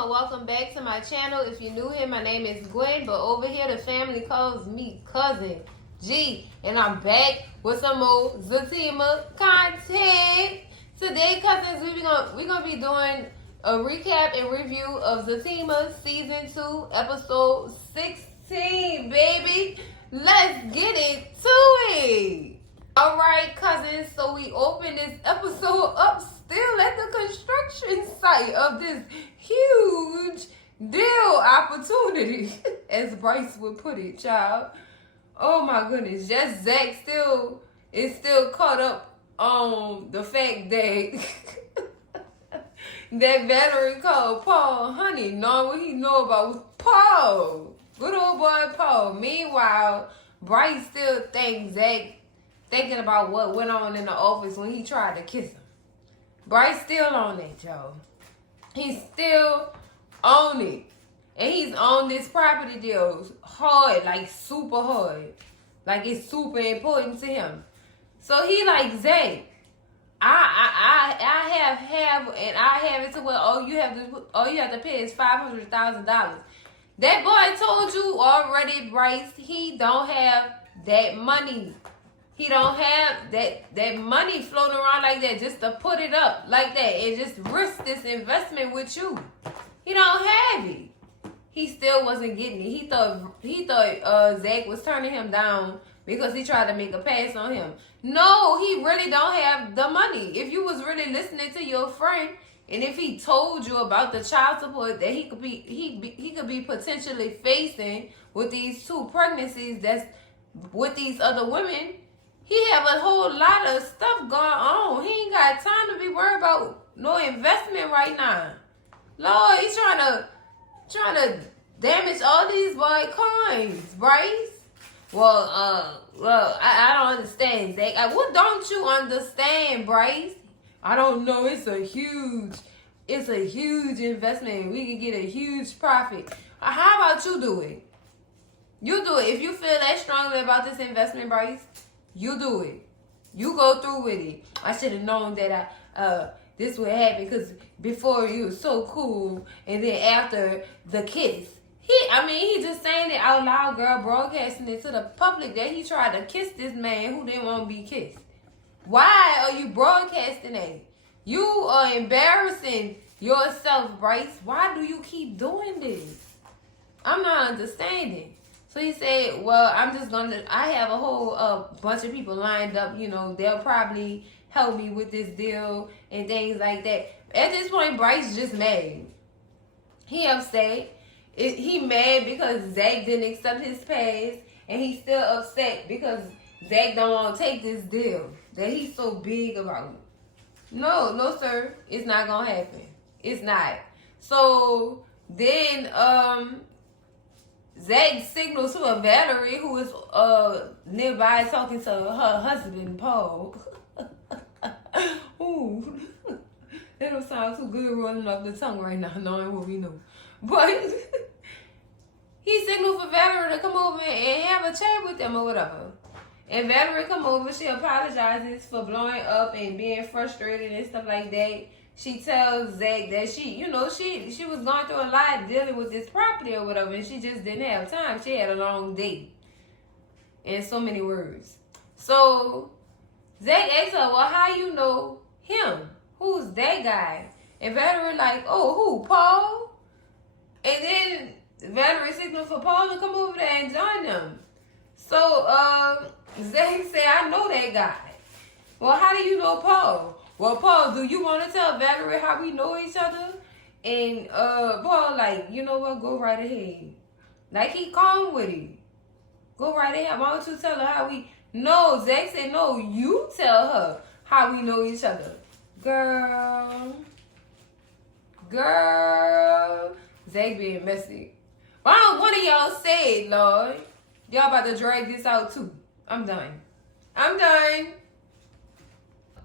Zatima. Welcome back to my channel. If you're new here, my name is Gwen, but over here the family calls me Cousin G, and I'm back with some more Zatima content. Today, cousins, we're gonna be doing a recap and review of Zatima season 2, episode 16, baby. Let's get into it. All right, cousins. So we open this episode up still at the construction site of this huge deal opportunity, as Bryce would put it, child. Oh my goodness. Just Zach is still caught up on the fact that that Valerie called Paul honey, knowing what he know about Paul. Good old boy Paul. Meanwhile, Bryce still thinks Zach thinking about what went on in the office when he tried to kiss him. Bryce still on that, y'all. He's still on it. And he's on this property deal hard, like super hard. Like it's super important to him. So he like, Zach, I have it to where all you have to pay is $500,000. That boy told you already, Bryce, he don't have that money. He don't have that money floating around like that just to put it up like that and just risk this investment with you. He don't have it. He still wasn't getting it. He thought Zach was turning him down because he tried to make a pass on him. No, he really don't have the money. If you was really listening to your friend, and if he told you about the child support that he could be potentially facing with these 2 pregnancies that's with these other women, he have a whole lot of stuff going on. He ain't got time to be worried about no investment right now. Lord, he's trying to damage all these boy coins, Bryce. Well, I don't understand, Zach. What don't you understand, Bryce? I don't know. It's a huge investment. We can get a huge profit. How about you do it? You do it. If you feel that strongly about this investment, Bryce, you do it. You go through with it. I should have known that this would happen because before you was so cool, and then after the kiss, he just saying it out loud, girl, broadcasting it to the public that he tried to kiss this man who didn't want to be kissed. Why are you broadcasting that? You are embarrassing yourself, Bryce. Why do you keep doing this? I'm not understanding. So he said, well, I have a whole bunch of people lined up, they'll probably help me with this deal and things like that. At this point, Bryce just mad. He upset. He mad because Zach didn't accept his pass, and he's still upset because Zach don't want to take this deal that he's so big about. No, sir. It's not going to happen. It's not. So then, Zach signals to a Valerie who is nearby talking to her husband, Paul. Ooh, that don't sound too good rolling off the tongue right now, knowing what we know. But he signaled for Valerie to come over and have a chat with them or whatever. And Valerie come over, she apologizes for blowing up and being frustrated and stuff like that. She tells Zach that she was going through a lot dealing with this property or whatever, and she just didn't have time. She had a long day. In so many words. So Zach asks her, well, how you know him? Who's that guy? And Valerie like, oh, who, Paul? And then Valerie signaled for Paul to come over there and join them. So Zach said, I know that guy. Well, how do you know Paul? Well, Paul, do you want to tell Valerie how we know each other? And Paul like, you know what? Go right ahead. Like he calm with it. Go right ahead. Why don't you tell her how we... No, Zach said, no, you tell her how we know each other. Girl. Zach being messy. Why don't one of y'all say it, Lord? Y'all about to drag this out too. I'm done.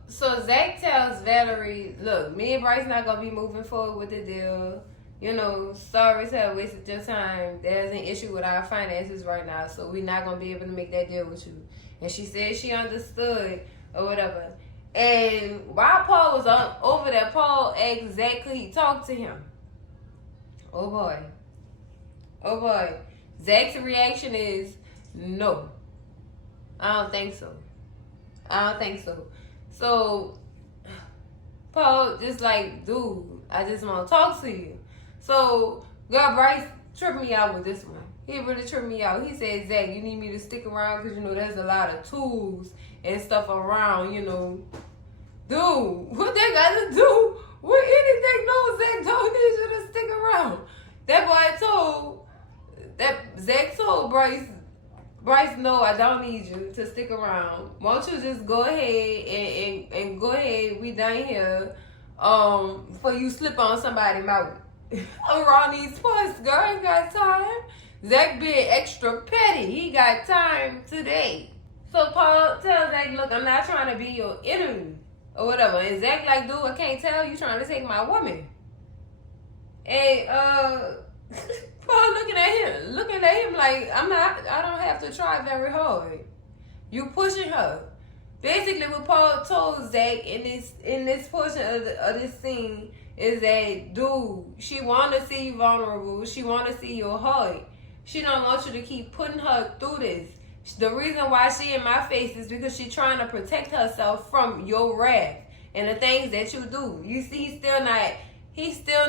So Zach tells Valerie, look, me and Bryce not going to be moving forward with the deal. Sorry to have wasted your time. There's an issue with our finances right now, so we're not going to be able to make that deal with you. And she said she understood or whatever. And while Paul was over there, Paul asked Zach could he talk to him. Oh boy. Oh boy. Zach's reaction is no. I don't think so. I don't think so. So, Paul just like, dude, I just want to talk to you. So, girl, Bryce tripped me out with this one. He really tripped me out. He said, Zach, you need me to stick around because, you know, there's a lot of tools and stuff around, you know. Dude, what they got to do with anything? No, Zach don't need you to stick around. Zach told Bryce, no, I don't need you to stick around. Won't you just go ahead and go ahead, we done here, before you slip on somebody's mouth. Around these parts, girl, ain't got time. Zach being extra petty. He got time today. So Paul tells Zach, look, I'm not trying to be your enemy or whatever. And Zach like, dude, I can't tell you trying to take my woman. And Paul looking at him like, I don't have to try very hard. You pushing her. Basically what Paul told Zach in this portion of this scene is that, dude, she wanna see you vulnerable. She wanna see your heart. She don't want you to keep putting her through this. The reason why she in my face is because she trying to protect herself from your wrath and the things that you do. You see, he's still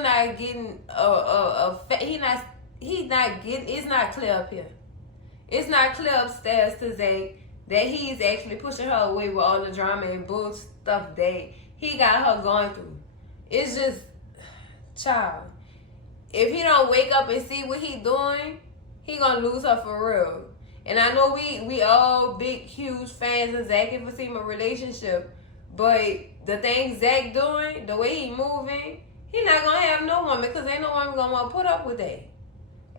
not getting it's not clear up here. It's not clear upstairs to Zach that he's actually pushing her away with all the drama and bull stuff that he got her going through. It's just, child, if he don't wake up and see what he doing, he gonna lose her for real. And I know we all big, huge fans of Zach and Zatima relationship, but the things Zach doing, the way he moving, he not gonna have no woman because ain't no woman gonna want to put up with that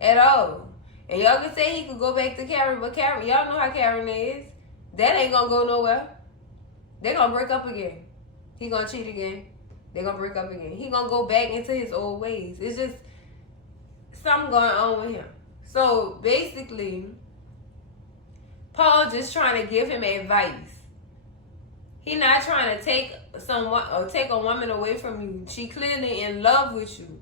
at all. And y'all can say he could go back to Karen, but Karen, y'all know how Karen is. That ain't gonna go nowhere. They gonna break up again. He gonna cheat again. They gonna break up again. He gonna go back into his old ways. It's just something going on with him. So basically, Paul just trying to give him advice. He not trying to take someone or take a woman away from you. She clearly in love with you.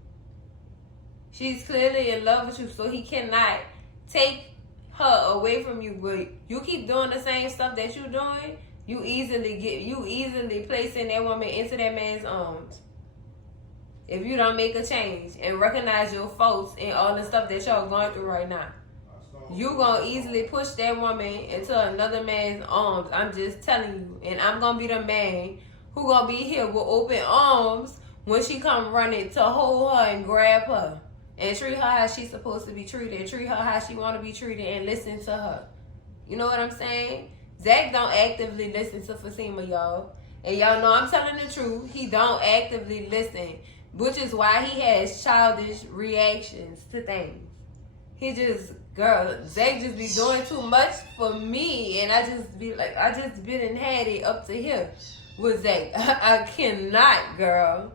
She's clearly in love with you, so he cannot take her away from you. But you keep doing the same stuff that you're doing, you easily placing that woman into that man's arms. If you don't make a change and recognize your faults and all the stuff that y'all going through right now, you gonna easily push that woman into another man's arms. I'm just telling you. And I'm gonna be the man who gonna be here with open arms when she come running to hold her and grab her and treat her how she's supposed to be treated and treat her how she want to be treated and listen to her. You know what I'm saying? Zach don't actively listen to Zatima, y'all. And y'all know I'm telling the truth. He don't actively listen, which is why he has childish reactions to things. He just, girl, Zach just be doing too much for me, and I just been and had it up to here with Zach. I cannot, girl.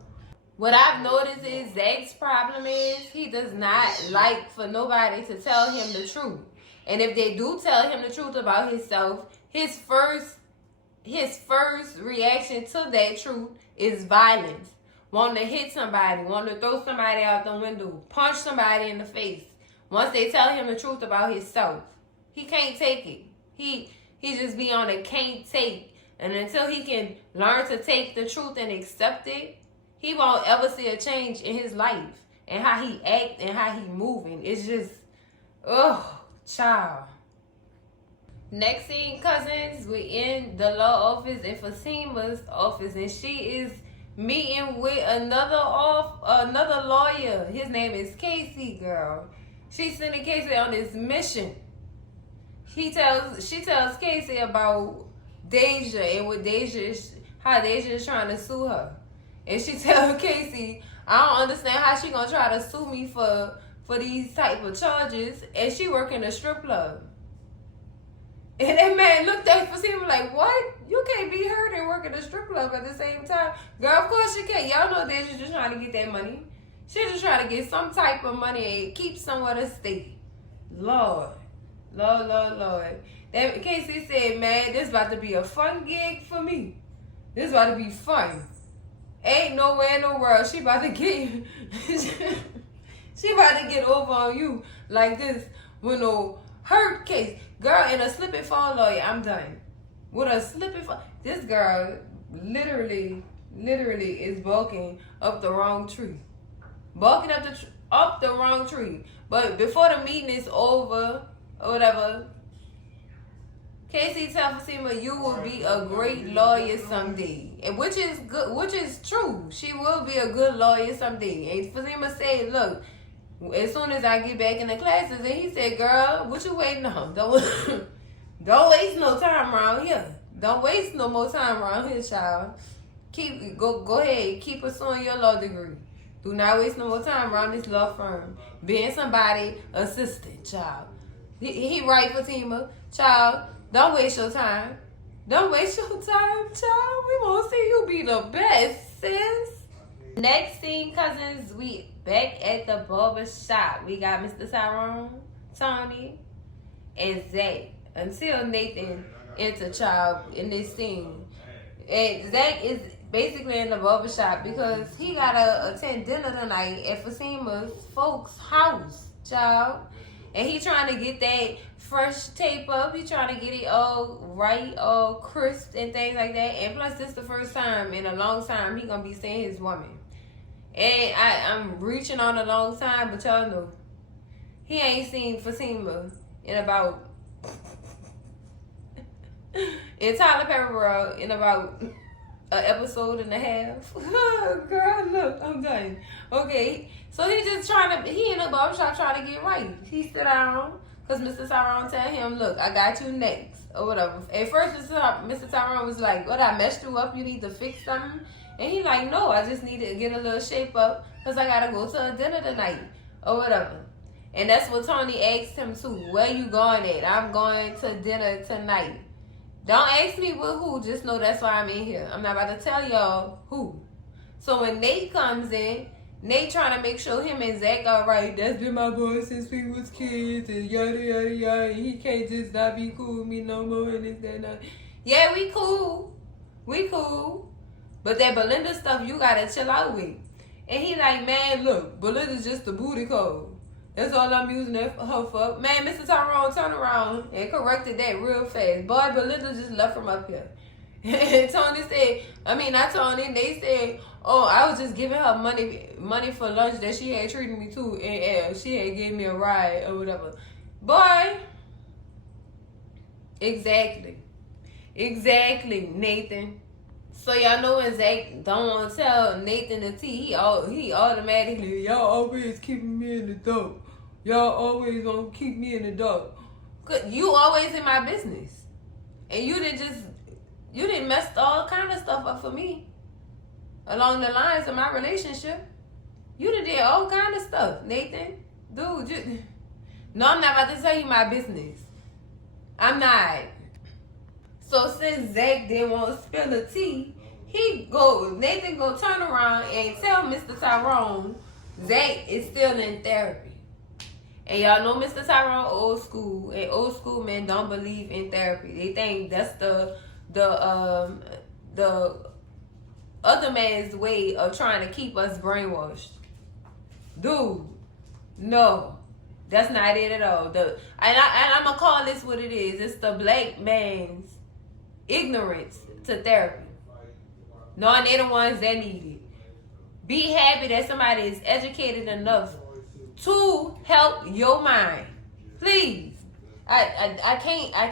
What I've noticed is Zach's problem is he does not like for nobody to tell him the truth. And if they do tell him the truth about himself, his first reaction to that truth is violence. Wanting to hit somebody, wanting to throw somebody out the window, punch somebody in the face. Once they tell him the truth about himself, he can't take it. He just be on a can't take. And until he can learn to take the truth and accept it, he won't ever see a change in his life and how he act and how he moving. It's just, child. Next scene, cousins, we in the law office and Zatima's office, and she is meeting with another lawyer. His name is Casey, girl. She's sending Casey on this mission. She tells Casey about Deja and how Deja is trying to sue her. And she tells Casey, I don't understand how she gonna try to sue me for these type of charges, and she work in a strip club. And that man looked at Zatima like, what? You can't be hurt and work at a strip club at the same time. Girl, of course you can. Y'all know Deja's just trying to get that money. She just trying to get some type of money and keep somewhere to stay. Lord. That Casey said, man, this about to be a fun gig for me. This about to be fun. Ain't nowhere in the world she about to get She about to get over on you like this with no hurt case. Girl, in a slip and fall lawyer, I'm done. With a slip and fall. This girl literally is barking up the wrong tree. Barking up the wrong tree. But before the meeting is over or whatever, Casey tell Fatima, you will be a great lawyer someday. And which is good, which is true. She will be a good lawyer someday. And Fatima said, look, as soon as I get back in the classes, and he said, girl, what you waiting on? Don't waste no time around here. Don't waste no more time around here, child. Go ahead, keep pursuing your law degree. Do not waste no more time around this law firm. Being somebody assistant, child. He right, Fatima. Child, don't waste your time. Don't waste your time, child. We want to see you be the best, sis. Next scene, cousins, we back at the barber shop. We got Mr. Tyrone, Tony, and Zach. Until Nathan enter, child, in this scene. And Zach is basically in the barber shop because he gotta attend dinner tonight at Fatima's folks' house, child. And he trying to get that fresh tape up. He trying to get it all right, all crisp and things like that. And plus, this is the first time in a long time he gonna be seeing his woman. And I'm reaching on a long time, but y'all know he ain't seen Fatima in about in Tyler Perry World in about an episode and a half. Girl, look, I'm done. Okay, so he just he in the barbershop trying to get right. He sit down, because Mr. Tyrone tell him, look, I got you next, or whatever. At first, Mr. Tyrone was like, what, I messed you up? You need to fix something? And he like, no, I just need to get a little shape up, because I got to go to a dinner tonight, or whatever. And that's what Tony asked him too. Where you going at? I'm going to dinner tonight. Don't ask me with who, just know that's why I'm in here. I'm not about to tell y'all who. So when Nate comes in, Nate trying to make sure him and Zach are right. That's been my boy since we was kids and yada yada yada. He can't just not be cool with me no more and this, that, and that. Yeah, we cool. We cool. But that Belinda stuff you gotta chill out with. And he like, man, look, Belinda's just a booty call. That's all I'm using her for. Man, Mr. Tyrone turned around and corrected that real fast. Boy, Belinda just left from up here. And Tony said, not Tony, they said, oh, I was just giving her money for lunch that she had treated me to, and she had gave me a ride or whatever. Boy, exactly, Nathan. So y'all know when Zach don't want to tell Nathan the tea, he automatically, y'all always keeping me in the dark. Y'all always gonna keep me in the dark. You always in my business. And you didn't mess all kind of stuff up for me. Along the lines of my relationship. You done did all kind of stuff, Nathan. Dude, no, I'm not about to tell you my business. I'm not. So since Zach didn't want to spill the tea, Nathan go turn around and tell Mr. Tyrone Zach is still in therapy. And y'all know Mr. Tyrone old school, and old school men don't believe in therapy. They think that's the other man's way of trying to keep us brainwashed. Dude, no. That's not it at all. And I'm going to call this what it is. It's the black man's ignorance to therapy. Knowing they're the ones that need it. Be happy that somebody is educated enough to help your mind. Please. I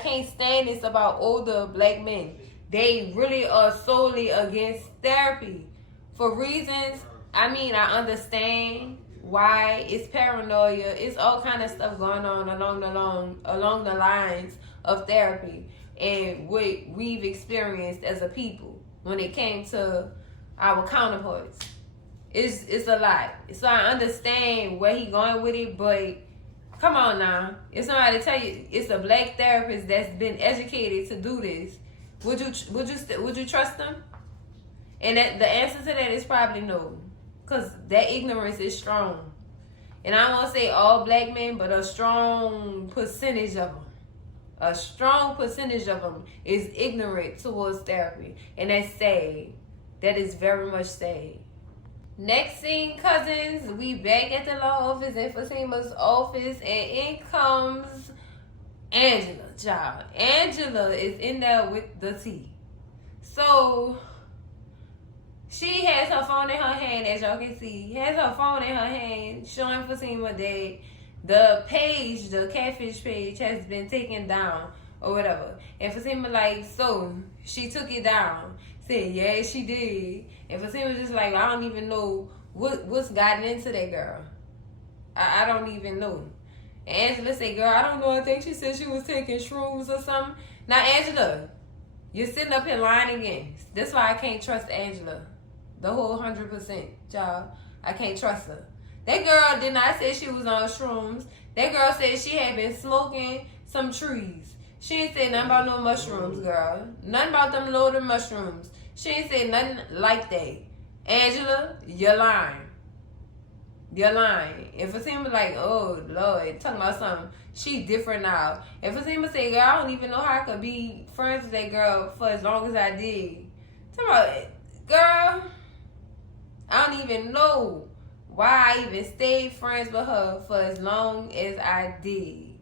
can't stand this about older black men. They really are solely against therapy. For reasons, I understand why. It's paranoia. It's all kind of stuff going on along the lines of therapy and what we've experienced as a people when it came to our counterparts. It's a lot. So I understand where he going with it, but come on now. If somebody tell you it's a black therapist that's been educated to do this, would you trust them? And the answer to that is probably no, because that ignorance is strong. And I won't say all black men, but a strong percentage of them. A strong percentage of them is ignorant towards therapy. And that's sad. That is very much sad. Next scene, cousins, we back at the law office in Fatima's office, and in comes Angela, child. Angela is in there with the tea. So she has her phone in her hand, as y'all can see. Has her phone in her hand, showing Fatima that the page, the catfish page, has been taken down or whatever. And Fatima like, so she took it down. Said, yeah, she did. And Fatima just like, I don't even know what's gotten into that girl. I don't even know. And Angela said, girl, I don't know. I think she said she was taking shrooms or something. Now, Angela, you're sitting up here lying again. That's why I can't trust Angela. The whole 100%, y'all. I can't trust her. That girl did not say she was on shrooms. That girl said she had been smoking some trees. She ain't said nothing about no mushrooms, girl. Nothing about them loaded mushrooms. She ain't said nothing like that. Angela, you're lying. You're lying. If Fatima like, oh, Lord, talking about something, she different now. If Fatima say, girl, I don't even know how I could be friends with that girl for as long as I did. Talking about, girl, I don't even know why I even stayed friends with her for as long as I did.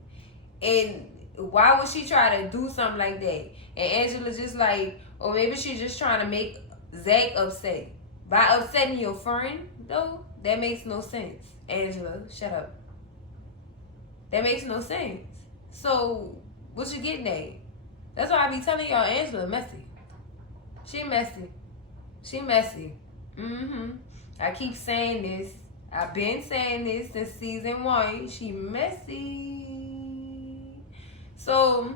And why would she try to do something like that? And Angela just like, or maybe she's just trying to make Zach upset. By upsetting your friend, though, that makes no sense. Angela, shut up. That makes no sense. So, what you getting at? That's why I be telling y'all Angela messy. She messy. She messy. I keep saying this. I've been saying this since season 1. She messy. So,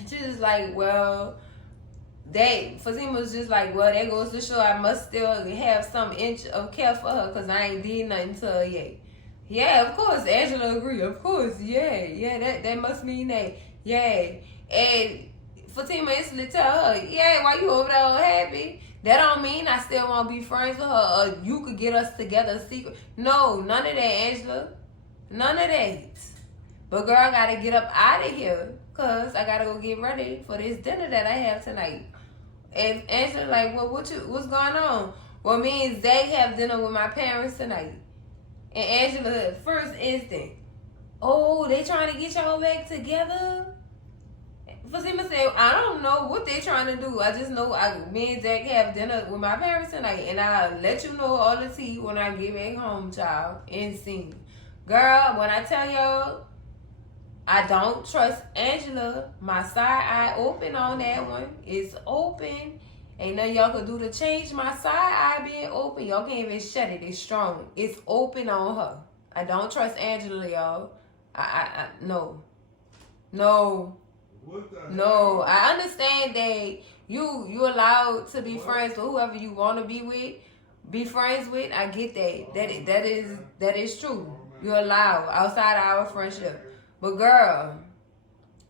she's just like, well, that Fatima was just like, well, that goes to show I must still have some inch of care for her because I ain't did nothing to her yet. Yeah, of course, Angela agree. Of course, yeah, that must mean that. Yeah. And Fatima instantly tell her, yeah, why you over there all happy? That don't mean I still want to be friends with her or you could get us together secret. No, none of that, Angela. None of that. But girl, I gotta get up out of here because I gotta go get ready for this dinner that I have tonight. And Angela like, well, what's going on? Well, me and Zach have dinner with my parents tonight. And Angela, first instinct, oh, they trying to get y'all back together? Fatima said, I don't know what they trying to do. I just know me and Zach have dinner with my parents tonight. And I'll let you know all the tea when I get back home, child. And sing. Girl, when I tell y'all, I don't trust Angela. My side eye open on that one. It's open. Ain't nothing y'all can do to change my side eye being open. Y'all can't even shut it. It's strong. It's open on her. I don't trust Angela, y'all. No. No. No. I understand that you allowed to be friends with whoever you want to be friends with. I get that. That is true. You're allowed outside our friendship. But girl,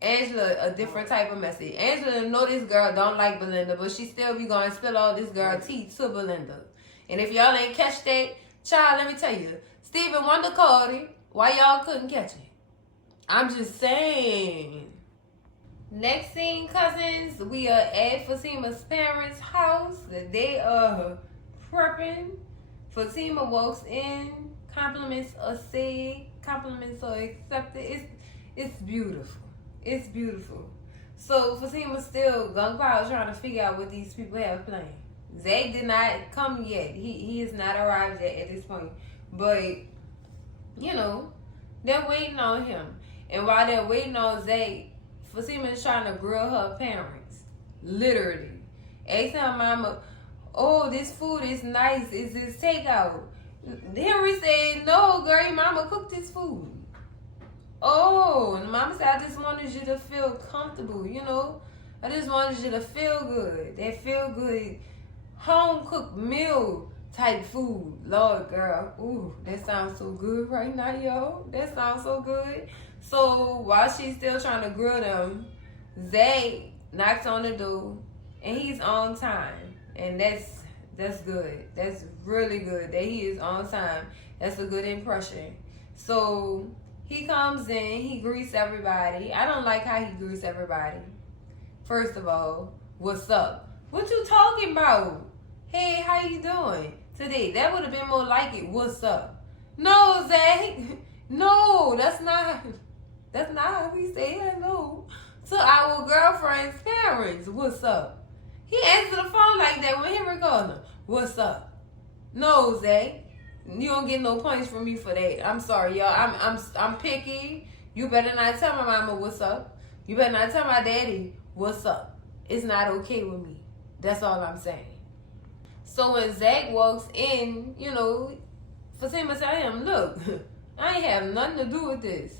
Angela a different type of messy. Angela know this girl don't like Belinda, but she still be going to spill all this girl tea to Belinda. And if y'all ain't catch that, child, let me tell you, Stephen Wonder called it. Why y'all couldn't catch it? I'm just saying. Next scene, cousins, we are at Fatima's parents' house. They are prepping. Fatima walks in. Compliments are said. Compliments are accepted. It's beautiful. It's beautiful. So Fatima's still gung-ho trying to figure out what these people have planned. Zach did not come yet. He has not arrived yet at this point. But, you know, they're waiting on him. And while they're waiting on Zach, Fatima is trying to grill her parents. Literally. Asking her mama, oh, this food is nice. Is this takeout? Henry said, no, girl, your mama cooked this food. Oh, and the mama said, I just wanted you to feel comfortable, you know. I just wanted you to feel good. That feel good, home cooked meal type food. Lord, girl, ooh, that sounds so good right now, yo. That sounds so good. So while she's still trying to grill them, Zach knocks on the door, and he's on time. And that's good. That's really good that he is on time. That's a good impression. So he comes in, he greets everybody. I don't like how he greets everybody. First of all, what's up? What you talking about? Hey, how you doing? today. That would have been more like it. What's up? No, Zach. No, that's not how we say hello to our girlfriend's parents. What's up? He answered the phone like that when Henry called him. What's up? No, Zach. You don't get no points from me for that. I'm sorry, y'all. I'm picky. You better not tell my mama what's up. You better not tell my daddy what's up. It's not okay with me. That's all I'm saying. So when Zach walks in, you know, Fatima tell him, look, I ain't have nothing to do with this.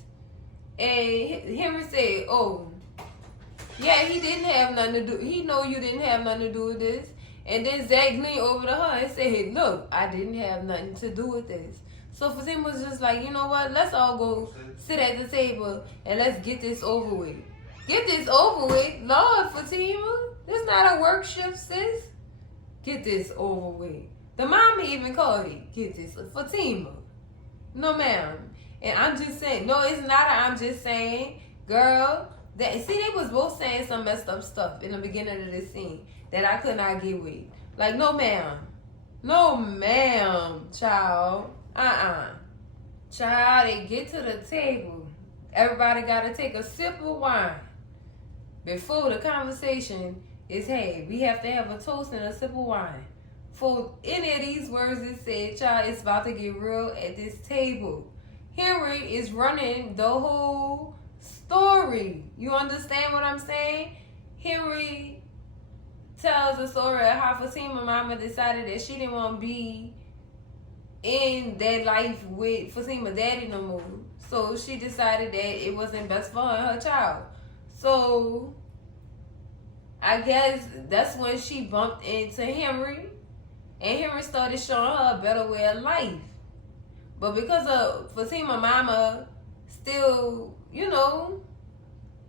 And Henry said, oh, yeah, he didn't have nothing to do. He know you didn't have nothing to do with this. And then Zach leaned over to her and said, look, I didn't have nothing to do with this. So Fatima was just like, you know what? Let's all go sit at the table and let's get this over with. Get this over with? Lord, Fatima, this not a work shift, sis. Get this over with. The mama even called it, get this, Fatima. No, ma'am. And I'm just saying, no, it's not I'm just saying, girl, that, see, they was both saying some messed up stuff in the beginning of this scene that I could not get with. Like, no, ma'am. No, ma'am, child. Child, they get to the table. Everybody got to take a sip of wine before the conversation is had. We have to have a toast and a sip of wine. For any of these words it said, child, it's about to get real at this table. Henry is running the whole story. You understand what I'm saying? Henry tells the story of how Fatima mama decided that she didn't want to be in that life with Fatima daddy no more. So she decided that it wasn't best for her and her child. So I guess that's when she bumped into Henry. And Henry started showing her a better way of life. But because of Fatima mama still, you know,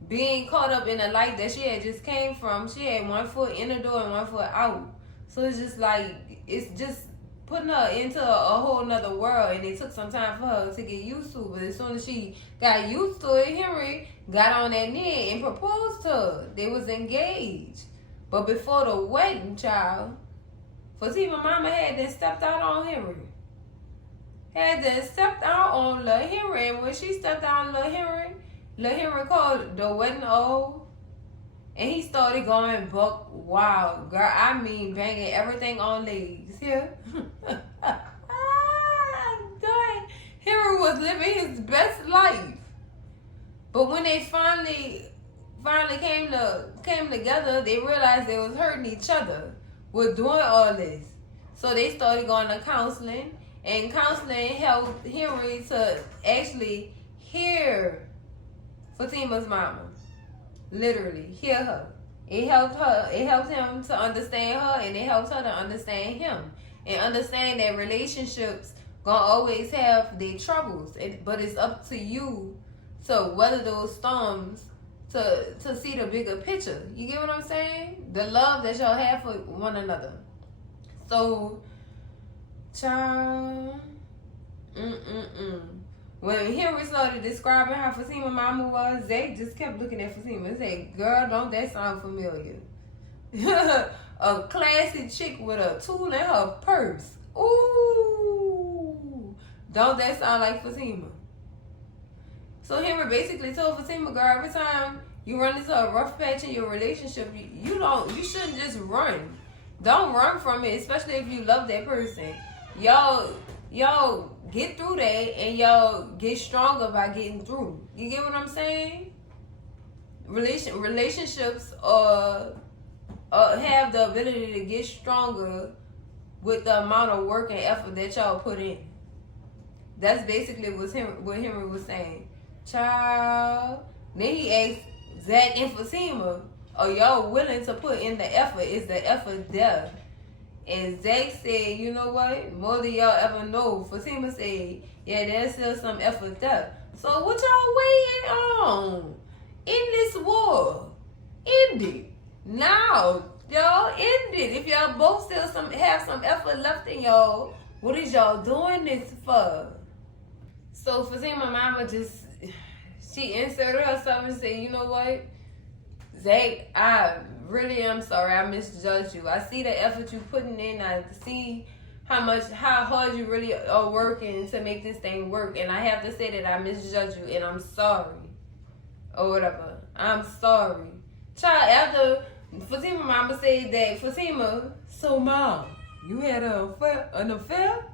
being caught up in the life that she had just came from, she had one foot in the door and one foot out. So it's just like, it's just putting her into a whole nother world, and it took some time for her to get used to. But as soon as she got used to it, Henry got on that knee and proposed to her. They was engaged. But before the wedding, child, Fatima mama had then stepped out on Henry. Had then stepped out on Lil Henry, and when she stepped out on Lil Henry called the wedding old, and he started going buck wild. Girl, I mean banging everything on legs here. Henry was living his best life. But when they finally came together, they realized they was hurting each other with doing all this. So they started going to counseling, and counseling helped Henry to actually hear Fatima's mama. Literally, hear her. It helped him to understand her, and it helped her to understand him. And understand that relationships gonna always have their troubles. But it's up to you to weather those storms to see the bigger picture. You get what I'm saying? The love that y'all have for one another. So, child, when Henry started describing how Fatima mama was, Zay just kept looking at Fatima and said, girl, don't that sound familiar? A classy chick with a tool in her purse. Ooh, don't that sound like Fatima? So Henry basically told Fatima, girl, every time you run into a rough patch in your relationship, you shouldn't just run. Don't run from it, especially if you love that person. Y'all get through that, and y'all get stronger by getting through. You get what I'm saying? Relationships have the ability to get stronger with the amount of work and effort that y'all put in. That's basically what Henry was saying. Child. Then he asked Zach and Fatima, are y'all willing to put in the effort? Is the effort there? And Zach said, you know what? More than y'all ever know. Fatima said, yeah, there's still some effort there. So what y'all waiting on? In this war. End it. Now, y'all end it. If y'all both still have some effort left in y'all, what is y'all doing this for? So Fatima mama she inserted herself and said, you know what? Zach, I really am sorry I misjudged you. I see the effort you putting in. I see how hard you really are working to make this thing work. And I have to say that I misjudged you, and I'm sorry, or whatever. I'm sorry, child. After Fatima mama said that, Fatima, so mom, you had an affair?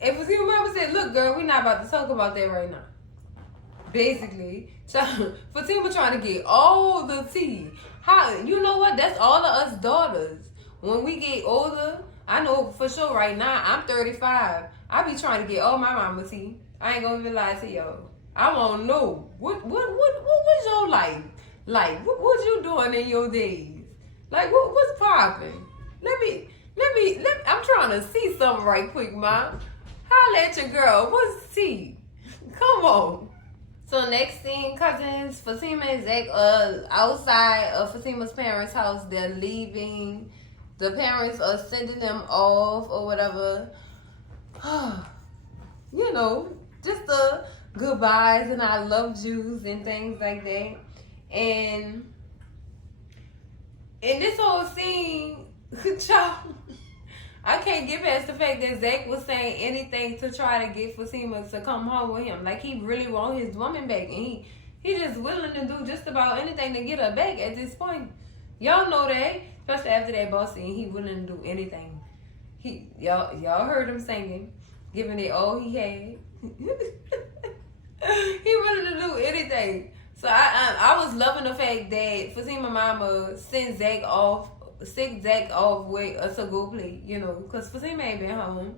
And Fatima mama said, look, girl, we're not about to talk about that right now. Basically, Fatima trying to get all the tea. How, you know what? That's all of us daughters. When we get older, I know for sure right now, I'm 35. I be trying to get all my mama tea. I ain't gonna even lie to y'all. I wanna know what was your life like? What you doing in your days? Like what's popping? I'm trying to see something right quick, mom. Holla at your girl. What's tea? Come on. So next thing, cousins, Fatima and Zach outside of Fatima's parents' house. They're leaving. The parents are sending them off or whatever. You know, just the goodbyes and I love yous and things like that. And in this whole scene, child, I can't get past the fact that Zach was saying anything to try to get Fatima to come home with him. Like, he really want his woman back. And he just willing to do just about anything to get her back at this point. Y'all know that. Especially after that boss scene, he willing to do anything. Y'all heard him singing, giving it all he had. He willing to do anything. So I was loving the fact that Fatima mama sent Zach off with a to-go plate, you know, because Fatima ain't been home.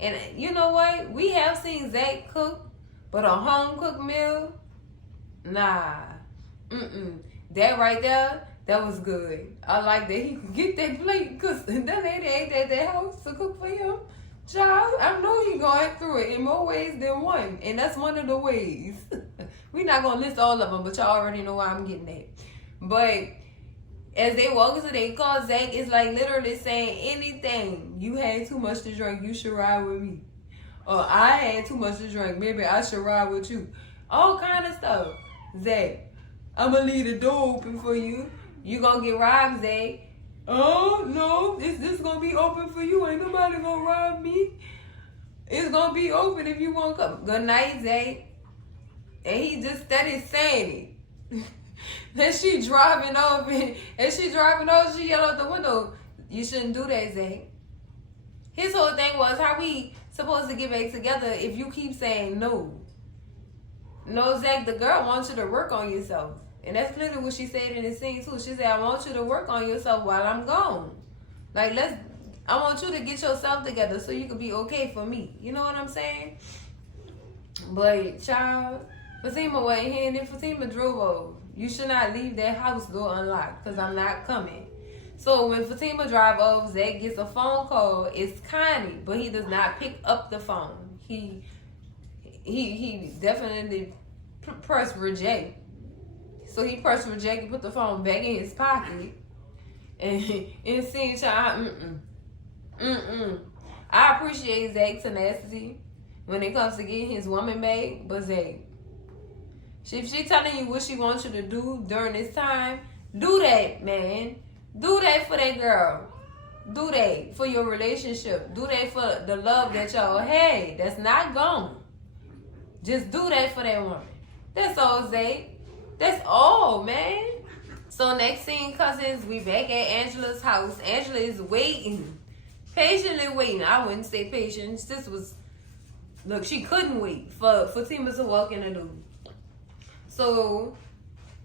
And you know what? We have seen Zach cook, but a home-cooked meal, nah. That right there, that was good. I like that he could get that plate, because that lady ain't at that house to cook for him. Child, I know he going through it in more ways than one, and that's one of the ways. We're not going to list all of them, but y'all already know why I'm getting at. But as they walk into their car, Zach is like literally saying anything. You had too much to drink, you should ride with me. Or I had too much to drink, maybe I should ride with you. All kind of stuff. Zach, I'm going to leave the door open for you. You going to get robbed, Zach. Oh, no, this going to be open for you. Ain't nobody going to rob me. It's going to be open if you want to come. Good night, Zach. And he just started saying it. Then she driving off, and she yelled out the window, you shouldn't do that, Zach. His whole thing was, how we supposed to get back together if you keep saying no? No, Zach, the girl wants you to work on yourself. And that's clearly what she said in the scene, too. She said, I want you to work on yourself while I'm gone. Like, I want you to get yourself together so you can be okay for me. You know what I'm saying? But, child, Fatima wasn't here, and then Fatima drove over. You should not leave that house door unlocked, because I'm not coming. So when Fatima drive off, Zach gets a phone call. It's Connie, but he does not pick up the phone. He definitely pressed reject. So he pressed reject and put the phone back in his pocket. And seeing child, I appreciate Zach's tenacity when it comes to getting his woman back, but Zach, if she telling you what she wants you to do during this time, do that, man. Do that for that girl. Do that for your relationship. Do that for the love that y'all had. That's not gone. Just do that for that woman. That's all, Zach. That's all, man. So next scene, cousins, we back at Angela's house. Angela is waiting. Patiently waiting. I wouldn't say patient. This was, look, she couldn't wait for Fatima to walk in the door. So,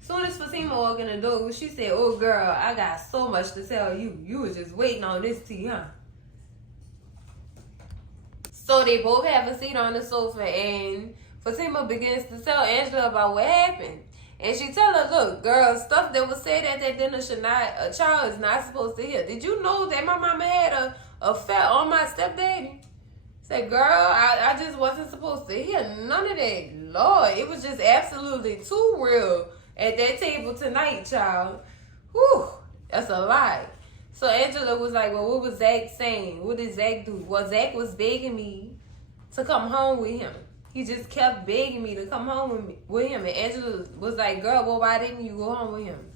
soon as Fatima walked in the door, she said, oh, girl, I got so much to tell you. You was just waiting on this tea, huh? So, they both have a seat on the sofa, and Fatima begins to tell Angela about what happened. And she tell her, look, girl, stuff that was said at that dinner a child is not supposed to hear. Did you know that my mama had a affair on my stepdaddy? Said, girl, I just wasn't supposed to hear none of that. Lord, it was just absolutely too real at that table tonight, child. Whew, that's a lie. So Angela was like, well, what was Zach saying? What did Zach do? Well, Zach was begging me to come home with him. He just kept begging me to come home with him. And Angela was like, girl, well, why didn't you go home with him?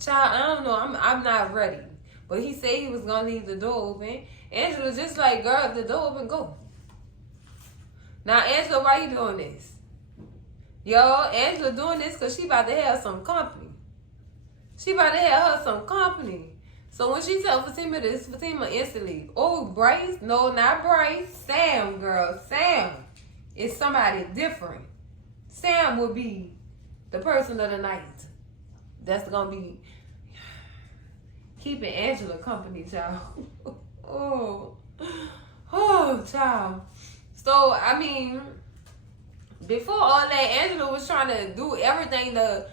Child, I don't know. I'm not ready. But he said he was going to leave the door open. Angela just like, girl, the door open, go. Now, Angela, why you doing this? Yo, Angela doing this because she about to have some company. She about to have her some company. So when she tell Fatima this, Fatima instantly, oh, Bryce? No, not Bryce. Sam, girl. Sam is somebody different. Sam will be the person of the night. That's going to be keeping Angela company, child. Oh, child. So, I mean, before all that, Angela was trying to do everything to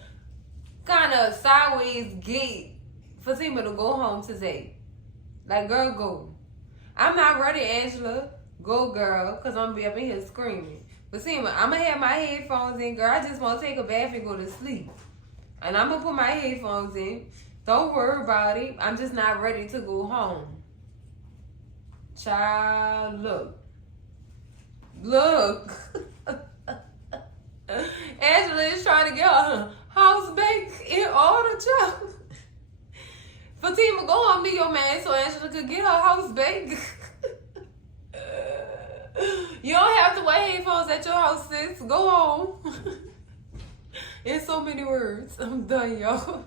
kind of sideways get Fatima to go home to Zay. Like, girl, go. I'm not ready, Angela. Go, girl, because I'm going to be up in here screaming. Fatima, I'm going to have my headphones in, girl. I just want to take a bath and go to sleep. And I'm going to put my headphones in. Don't worry about it. I'm just not ready to go home. Child, look. Look. Angela is trying to get her house back in order, child. Fatima, go home to your man so Angela could get her house back. You don't have to wear headphones at your house, sis. Go home. In so many words. I'm done, y'all.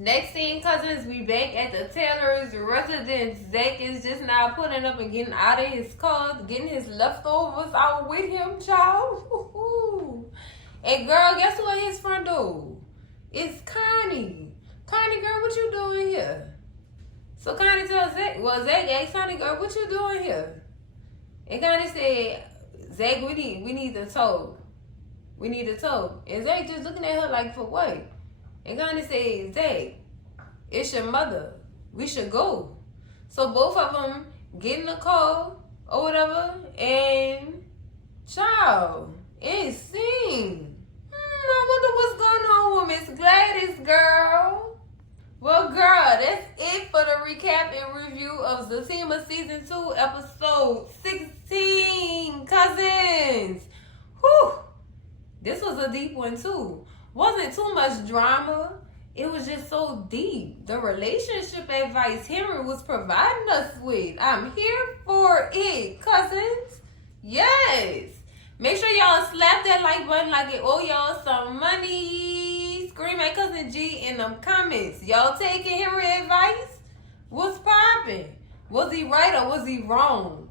Next scene, cousins, we back at the Taylor's residence. Zach is just now pulling up and getting out of his car, getting his leftovers out with him, child. And girl, guess what his friend do? It's Connie. Connie, girl, what you doing here? So Connie tells Zach, well, Zach asked Connie, girl, what you doing here? And Connie said, Zach, we need the tow. We need a tow. And Zach just looking at her like, for what? And Connie said, Zach, it's your mother. We should go. So both of them get in the car or whatever, and child, it's seen. I wonder what's going on with Miss Gladys, girl. Well, girl, that's it for the recap and review of Zatima Season 2, Episode 16, cousins. Whew. This was a deep one, too. Wasn't too much drama. It was just so deep. The relationship advice Henry was providing us with. I'm here for it, cousins. Yes. Make sure y'all slap that like button like it owe y'all some money. Scream at Cousin G in them comments. Y'all taking Henry advice? What's popping? Was he right or was he wrong?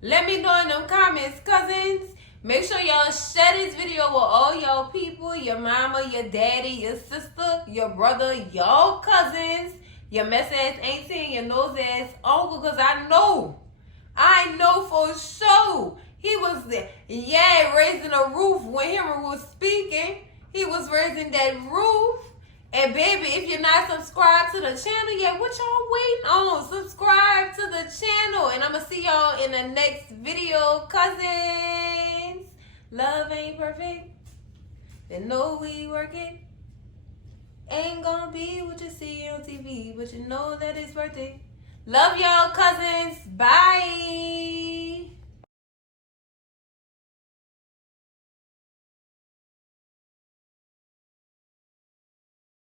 Let me know in them comments, cousins. Make sure y'all share this video with all y'all people, your mama, your daddy, your sister, your brother, y'all cousins, your mess ass auntie, and your nose ass uncle, because I know for sure he was there. Yeah, raising a roof when Henry was speaking. He was raising that roof. And baby, if you're not subscribed to the channel yet, what y'all waiting on? Subscribe to the channel. And I'm going to see y'all in the next video, cousins. Love ain't perfect. Then know we work it. Ain't gonna be what you see on TV, but you know that it's worth it. Love y'all, cousins. Bye.